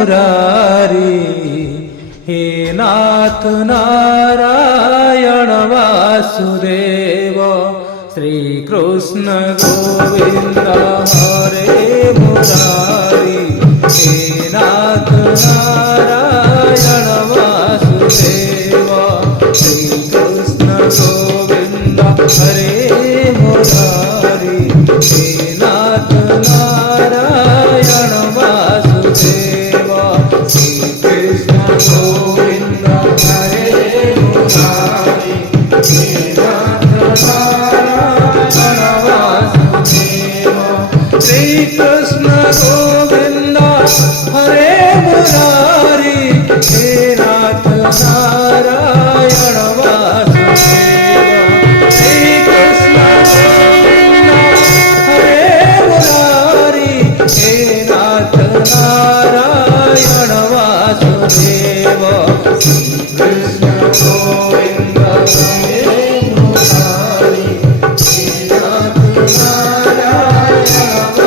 मुरारी हे नाथ नारायण वासुदेव श्री कृष्ण गोविंद हरे मुरारी हे नाथ नारायण वासुदेव श्री कृष्ण गोविंद हरे मुरारी हे नाथ नारायण वासुदेव श्री कृष्ण गोविंद हरे मुरारी हे नाथ नारायण वासुदेव श्री कृष्ण गोविंद हरे मुरारी हे नाथ नारायण वासुदेव श्री कृष्ण गोविंद हरे मुरारी हे नाथ नारायण वासुदेव श्री कृष्ण गोविंद हरे मुरारी हे नाथ नारायण वासुदेव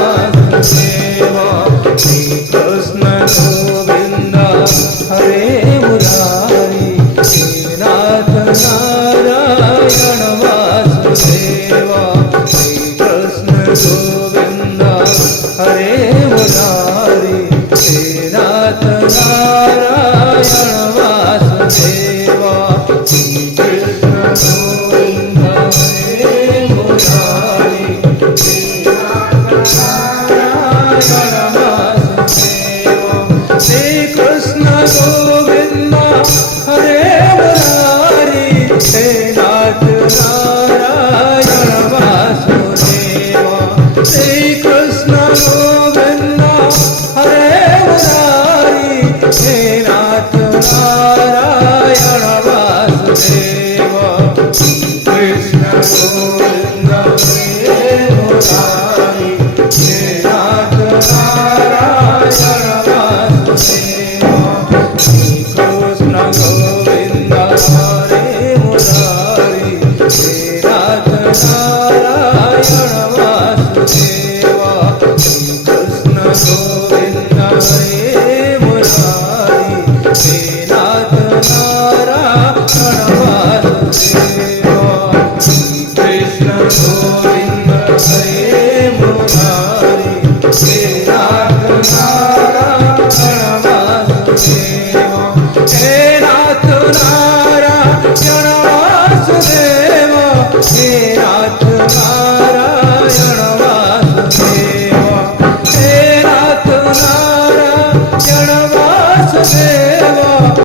श्री कृष्ण गोविंद हरे मुरारी हे नाथ नारायण वासुदेव श्री कृष्ण गोविंद हरे मुरारी हे नाथ नारायण वासुदेव श्री कृष्ण गोविंद हरे मुरारी हे नाथ नारायण वासुदेव श्री कृष्ण गोविंद हरे मुरारी हे नाथ नारायण वासुदेव श्री कृष्ण गोविंद हरे मुरारी हे नाथ नारायण वासुदेव श्री कृष्ण गोविंद हरे मुरारी हे नाथ नारायण वासुदेव श्री कृष्ण गोविंद हरे मुरारी हे नाथ नारायण वासुदेव श्री कृष्ण गोविंद हरे मुरारी हे नाथ नारायण वासुदेव श्री कृष्ण गोविंद हरे मुरारी हे नाथ नारायण वासुदेव हे नाथ नारायण वासुदेव हे नाथ नारायण वासुदेव हे नाथ नारायण वासुदेव